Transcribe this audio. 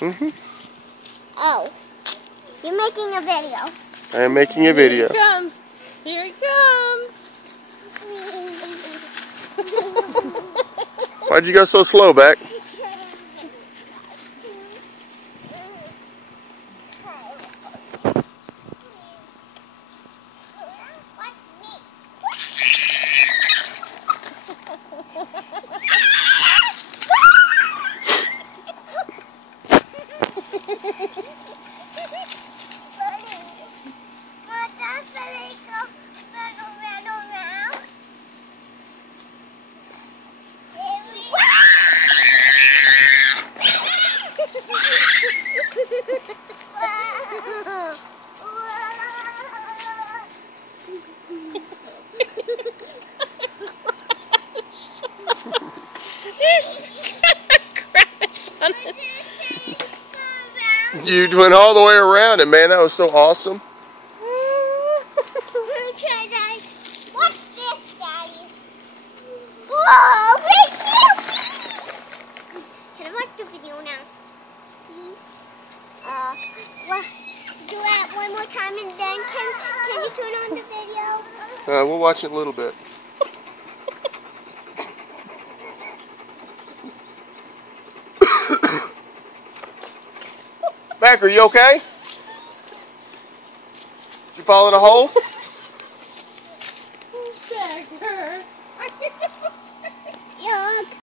Mm-hmm. Oh. You're making a video. I am making a video. Here he comes. Here he comes. Why'd you go so slow, Beck? You went all the way around it, man. That was so awesome. What's this, Daddy? Whoa, big Snoopy! Can I watch the video now, please? Well, do it one more time and then can you turn on the video? We'll watch it a little bit. Beck, are you okay? Did you fall in a hole? Becker.